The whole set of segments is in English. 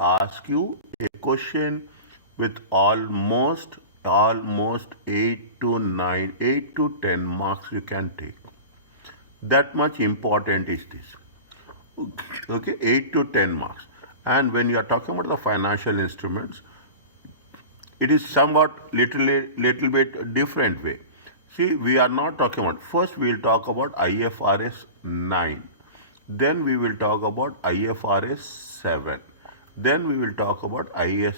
ask you a question with almost 8 to 10 marks you can take. That much important is this. Okay, 8 to 10 marks. And when you are talking about the financial instruments, it is somewhat little bit different way. See, we are not talking about, first we will talk about IFRS 9, then we will talk about IFRS 7, then we will talk about IAS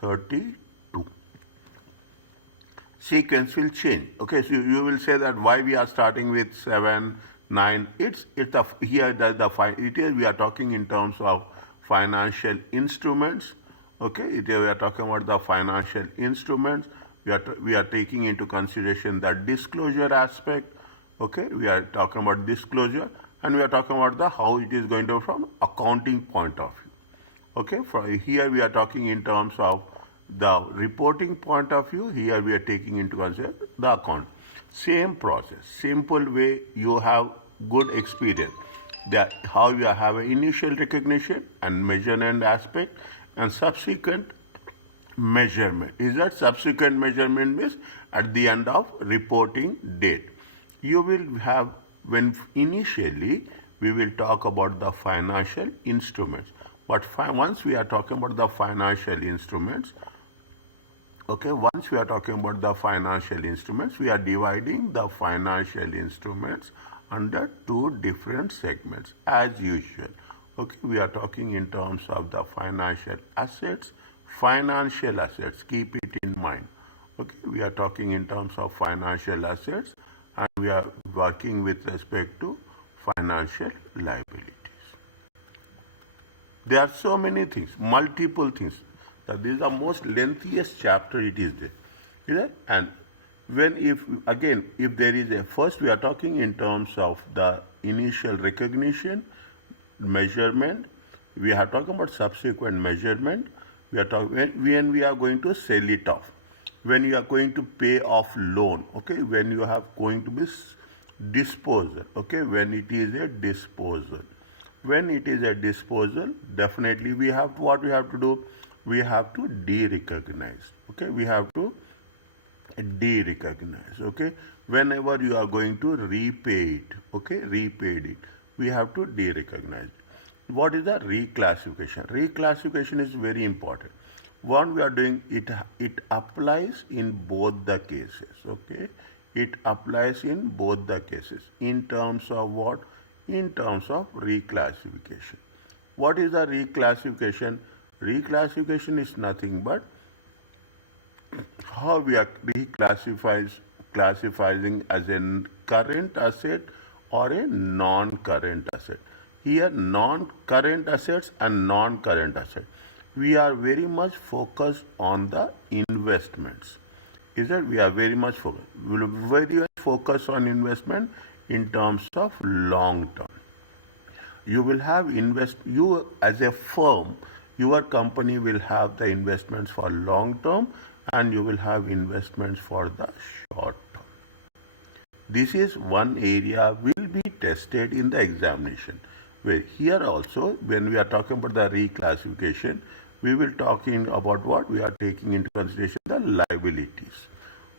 32. Sequence will change. Okay, so you will say that why we are starting with 7, 9. It's the here it is we are talking in terms of financial instruments. Okay, we are talking about the financial instruments. We are taking into consideration the disclosure aspect. Okay, we are talking about disclosure, and we are talking about the how it is going to from accounting point of view. Okay, from here we are talking in terms of the reporting point of view. Here we are taking into consideration the account. Same process, simple way. You have good experience. That how you have an initial recognition and measurement aspect and subsequent measurement. Is that subsequent measurement means at the end of reporting date. You will have, when initially we will talk about the financial instruments. But once we are talking about the financial instruments, okay, once we are talking about the financial instruments, we are dividing the financial instruments under two different segments as usual. Okay, we are talking in terms of the financial assets, keep it in mind. Okay, we are talking in terms of financial assets and we are working with respect to financial liabilities. There are so many things, multiple things. That this is the most lengthiest chapter it is there. Is it? And when if there is a first we are talking in terms of the initial recognition, measurement, we are talking about subsequent measurement, we are talking when we are going to sell it off, when you are going to pay off loan, okay, when you have going to be disposal, okay, when it is a disposal. When it is a disposal, definitely we have what we have to do, we have to de-recognize, okay, we have to de-recognize, okay, whenever you are going to repay it, okay, repaid it, we have to de-recognize it. What is the reclassification? Reclassification is very important. What we are doing, it applies in both the cases, okay, it applies in both the cases. In terms of what? In terms of reclassification. What is the reclassification? Reclassification is nothing but how we are classifying as a current asset or a non-current asset. Here non-current assets and non-current assets. We are very much focused on the investments. Is that we are very much focused. We will very much focus on investment in terms of long term. You will have you as a firm, your company will have the investments for long term and you will have investments for the short term. This is one area will be tested in the examination. Where here also, when we are talking about the reclassification, we will talking about what we are taking into consideration the liabilities.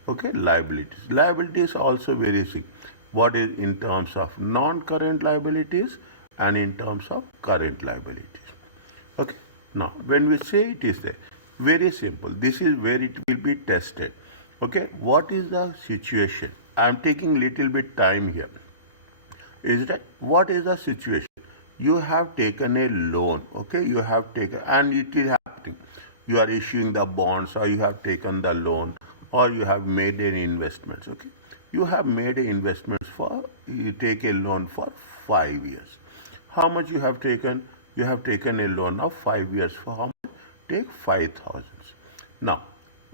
Okay, liabilities. Liabilities also very simple. What is in terms of non-current liabilities and in terms of current liabilities. Okay. Now, when we say it is there, very simple. This is where it will be tested. Okay. What is the situation? I am taking little bit time here. Is that what is the situation? You have taken a loan. Okay. You have taken, and it is happening. You are issuing the bonds, or you have taken the loan, or you have made an investment. Okay. You have made an investment for, you take a loan for 5 years. How much you have taken? You have taken a loan of 5 years for how much? Take 5,000. Now,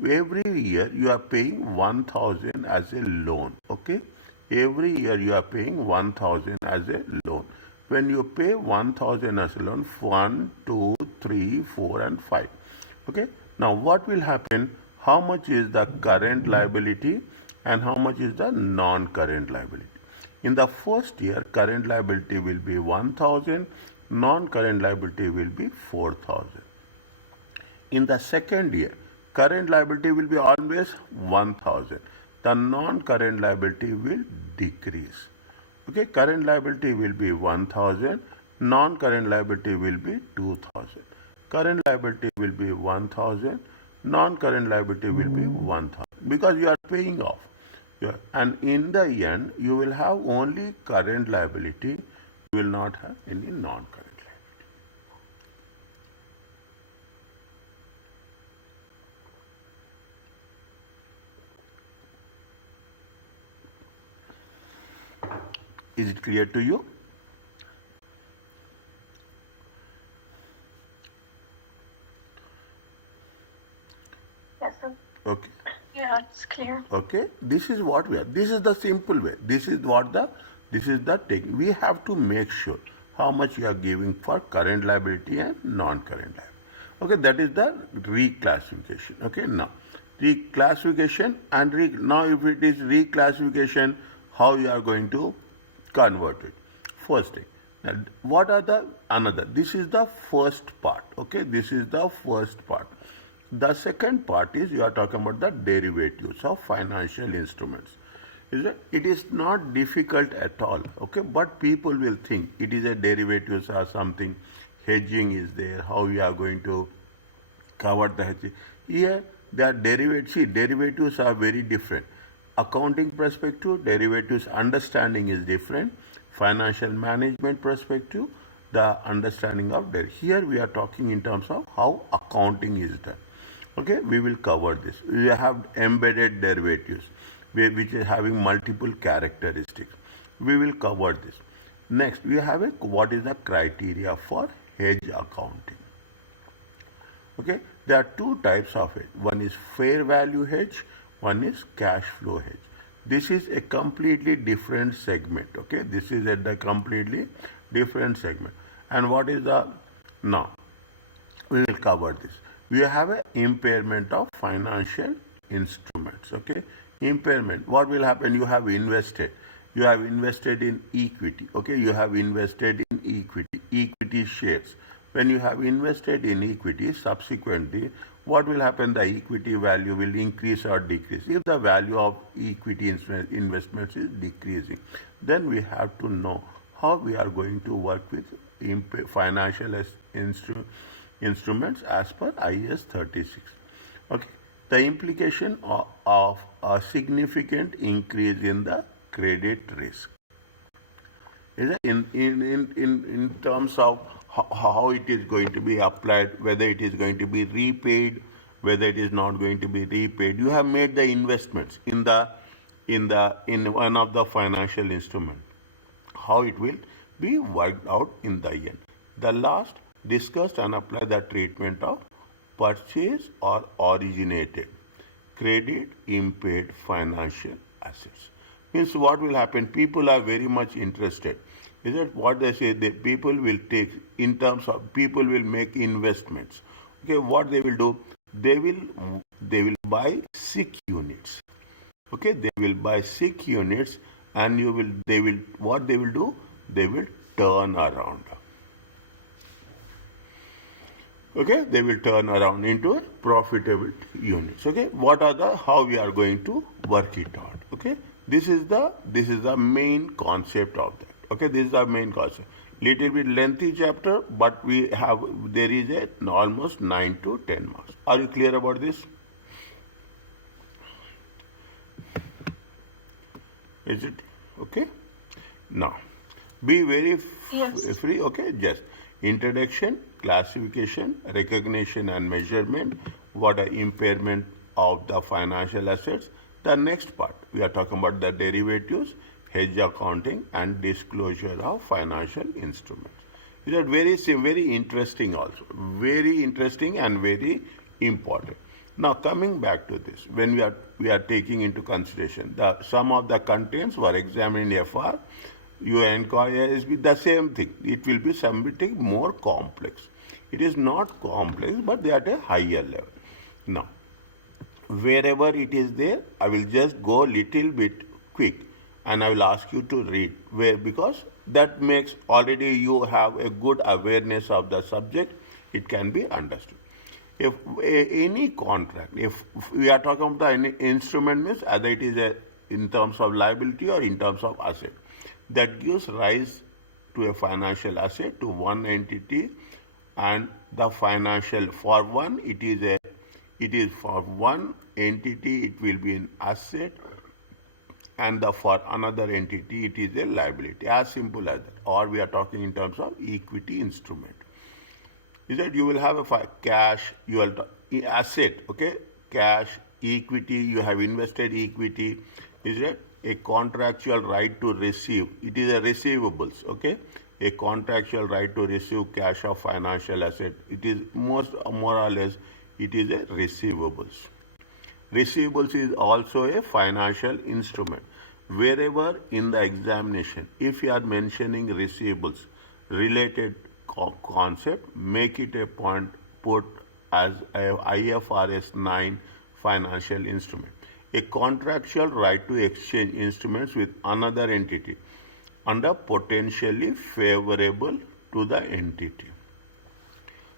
every year you are paying 1,000 as a loan. Okay? Every year you are paying 1,000 as a loan. When you pay 1,000 as a loan, 1, 2, 3, 4 and 5. Okay? Now, what will happen? How much is the current liability and how much is the non-current liability? In the first year, current liability will be 1,000, non-current liability will be 4,000. In the second year, current liability will be always 1,000. The non-current liability will decrease. Okay, current liability will be 1,000, non-current liability will be 2,000. Current liability will be 1,000, non-current liability will be 1,000 because you are paying off. And in the end, you will have only current liability, you will not have any non-current liability. Is it clear to you? Yes, sir. Okay. Yeah, it's clear. Okay, this is what we are. This is the simple way. This is the technique. We have to make sure how much you are giving for current liability and non-current liability. Okay, that is the reclassification. Okay, now reclassification and now if it is reclassification, how you are going to convert it? First thing. Now, what are the another? This is the first part. Okay, this is the first part. The second part is you are talking about the derivatives of financial instruments. It is not difficult at all, okay? But people will think it is a derivatives or something, hedging is there, how you are going to cover the hedging. Here, the derivatives are very different. Accounting perspective, derivatives understanding is different. Financial management perspective, the understanding of that. Here we are talking in terms of how accounting is done. Okay, we will cover this. We have embedded derivatives, which is having multiple characteristics. We will cover this. Next, we have what is the criteria for hedge accounting. Okay, there are two types of hedge. One is fair value hedge, one is cash flow hedge. This is a completely different segment. Okay, this is a completely different segment. And what is the now? We will cover this. We have an impairment of financial instruments. Okay, impairment. What will happen? You have invested in equity. Okay, you have invested in equity shares. When you have invested in equity, subsequently, what will happen? The equity value will increase or decrease. If the value of equity investments is decreasing, then we have to know how we are going to work with financial instruments as per IAS 36. Okay, the implication of a significant increase in the credit risk is in terms of how it is going to be applied, whether it is going to be repaid, whether it is not going to be repaid. You have made the investments in one of the financial instruments. How it will be worked out in the end. The last discussed and apply the treatment of purchase or originated credit impaired financial assets. Means what will happen? People are very much interested. Is that what they say? The people will take in terms of people will make investments. Okay, what they will do? They will buy SIC units. Okay, they will buy SIC units, and what they will do? They will turn around. Okay, they will turn around into profitable units. Okay, how we are going to work it out? Okay, this is the main concept of that. Okay, this is the main concept. Little bit lengthy chapter, but there is almost 9 to 10 marks. Are you clear about this? Is it okay? Now, be very free. Okay, just introduction, classification, recognition and measurement, what are impairment of the financial assets. The next part, we are talking about the derivatives, hedge accounting and disclosure of financial instruments. These are very interesting also. Very interesting and very important. Now coming back to this, when we are taking into consideration some of the contents were examined in FR, you inquire is the same thing. It will be something more complex. It is not complex, but they are at a higher level. Now, wherever it is there, I will just go little bit quick, and I will ask you to read because that makes already you have a good awareness of the subject, it can be understood. If any contract, if we are talking about the any instrument means either it is in terms of liability or in terms of asset, that gives rise to a financial asset to one entity, and the financial for one it is for one entity it will be an asset, and for another entity it is a liability, as simple as that. Or we are talking in terms of equity instrument, is that you will have a cash, you will asset, okay, cash, equity, you have invested equity, is that a contractual right to receive, it is a receivables, okay, a contractual right to receive cash of financial asset, it is more or less it is a receivables. Receivables is also a financial instrument. Wherever in the examination, if you are mentioning receivables related concept, make it a point, put as a IFRS 9 financial instrument. A contractual right to exchange instruments with another entity under potentially favorable to the entity.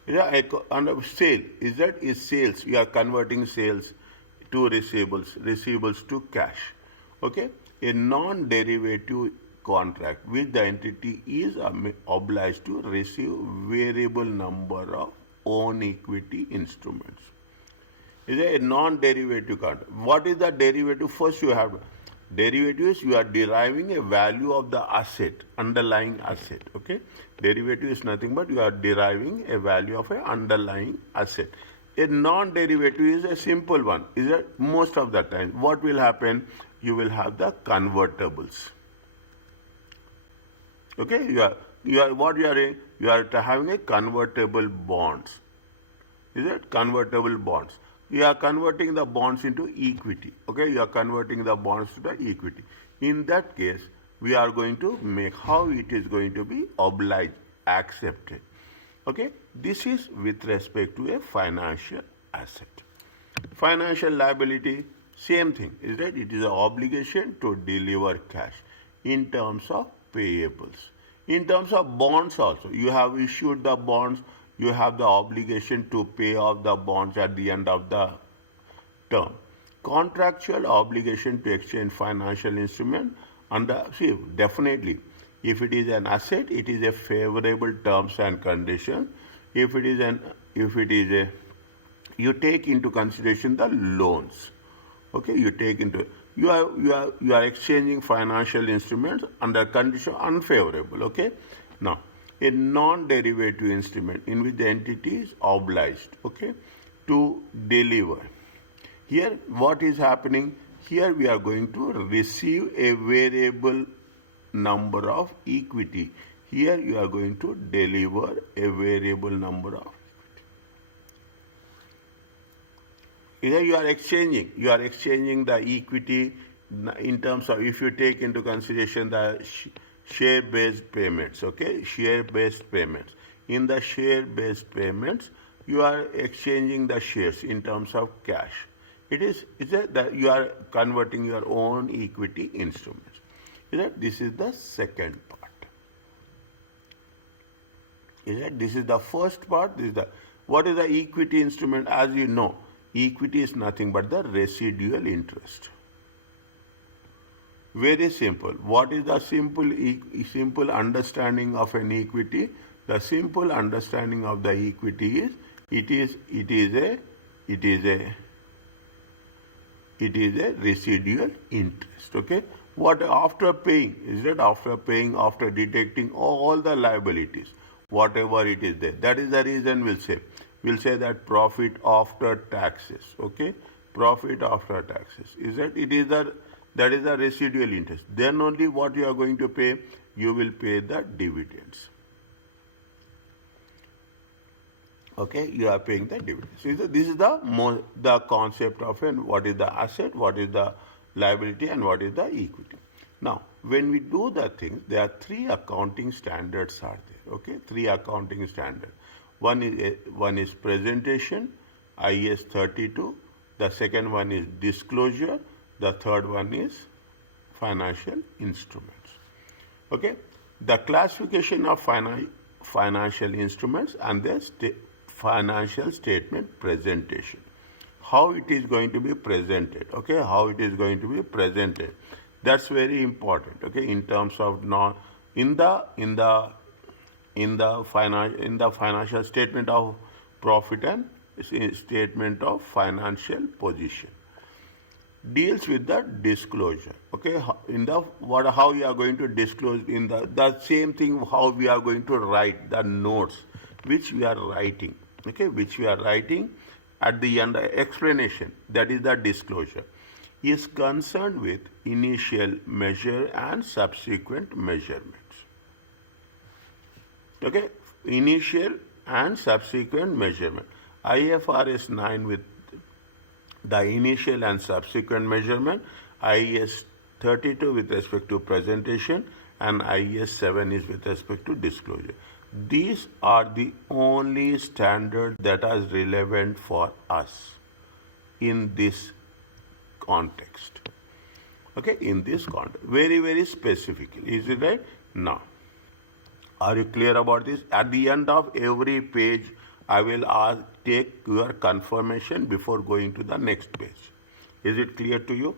Yeah, under sale, is sales, you are converting sales to receivables to cash. Okay, a non-derivative contract with the entity is obliged to receive variable number of own equity instruments. Is a non-derivative contract. What is the derivative? First, you have derivatives. You are deriving a value of the asset, underlying asset. Okay, derivative is nothing but you are deriving a value of an underlying asset. A non-derivative is a simple one. Is that most of the time what will happen? You will have the convertibles. Okay, you are having a convertible bonds. Is it convertible bonds? You are converting the bonds into equity. Okay, you are converting the bonds to the equity. In that case, we are going to make how it is going to be obliged, accepted. Okay, this is with respect to a financial asset. Financial liability, same thing, is that it is an obligation to deliver cash in terms of payables. In terms of bonds also, you have issued the bonds, you have the obligation to pay off the bonds at the end of the term. Contractual obligation to exchange financial instrument under, see, definitely, if it is an asset, it is a favorable terms and conditions. If it is you take into consideration the loans. Okay, you are exchanging financial instruments under condition unfavorable. Okay, now a non-derivative instrument in which the entity is obliged, okay, to deliver. Here, what is happening? Here we are going to receive a variable number of equity. Here you are going to deliver a variable number of equity. Here you are exchanging the equity in terms of, if you take into consideration the share-based payments, okay, share-based payments. In the share-based payments, you are exchanging the shares in terms of cash. It is that you are converting your own equity instruments. This is the second part. This is the first part. What is the equity instrument? As you know, equity is nothing but the residual interest. Very simple. What is the simple understanding of an equity? The simple understanding of the equity is it is a residual interest. Okay. What after paying? After deducting all the liabilities, whatever it is there. That is the reason we'll say that profit after taxes. Okay, profit after taxes that is the residual interest. Then only what you are going to pay, you will pay the dividends. Okay, you are paying the dividends. This is the concept of what is the asset, what is the liability, and what is the equity. Now, when we do the things, there are three accounting standards are there. Okay, three accounting standards. One is presentation, IS 32. The second one is disclosure. The third one is financial instruments. Okay, The classification of financial instruments and the financial statement presentation. How it is going to be presented, okay? How it is going to be presented. That's very important, okay? In terms of in the financial statement of profit and statement of financial position deals with the disclosure, okay? In the how you are going to disclose in the same thing, how we are going to write the notes which we are writing, okay? Which we are writing at the end, explanation, that is the disclosure, is concerned with initial measure and subsequent measurements, okay? Initial and subsequent measurement. IFRS 9 with the initial and subsequent measurement, IAS 32 with respect to presentation, and IAS 7 is with respect to disclosure. These are the only standard that is relevant for us in this context. Okay, in this context. Very, very specifically. Is it right? Now, are you clear about this? At the end of every page, I will take your confirmation before going to the next page. Is it clear to you?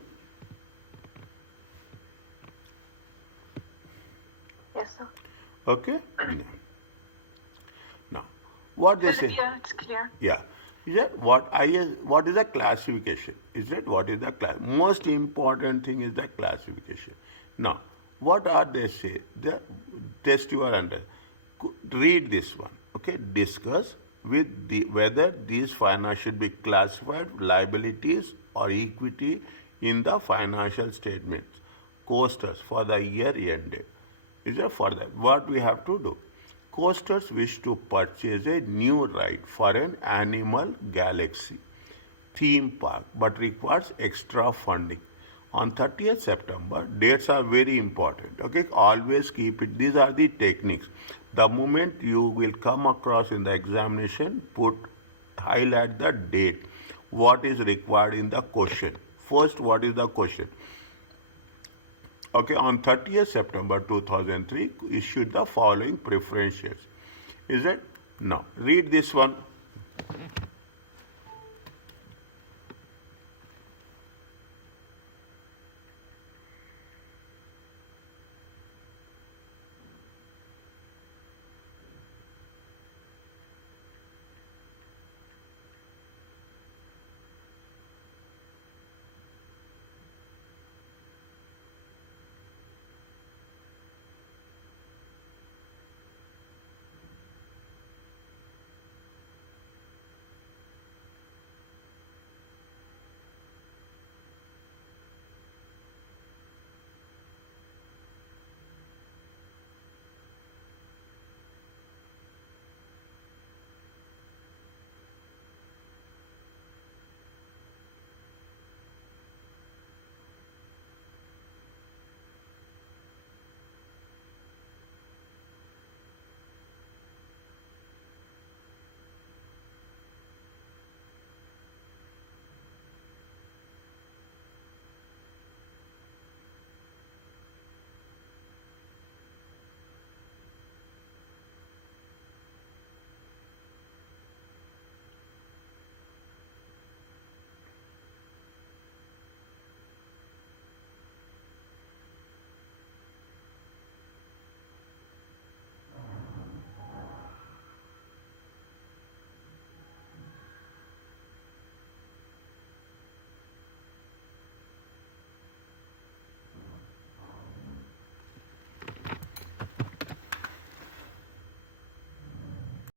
Yes, sir. Okay? Now, what they say? Yeah, it's clear. Yeah. Is that what is the classification? Is that what is the class? Most important thing is the classification. Now, what are they say? The test you are under. Read this one. Okay, discuss with whether these finance should be classified liabilities or equity in the financial statements, coasters for the year ended. Is that for that? What we have to do? Coasters wish to purchase a new ride for an animal galaxy theme park but requires extra funding. On 30th September, dates are very important. Okay, always keep it. These are the techniques. The moment you will come across in the examination, highlight the date. What is required in the question? First, what is the question? Okay, on 30th September 2003, issued the following preference shares. Is it? Now, read this one.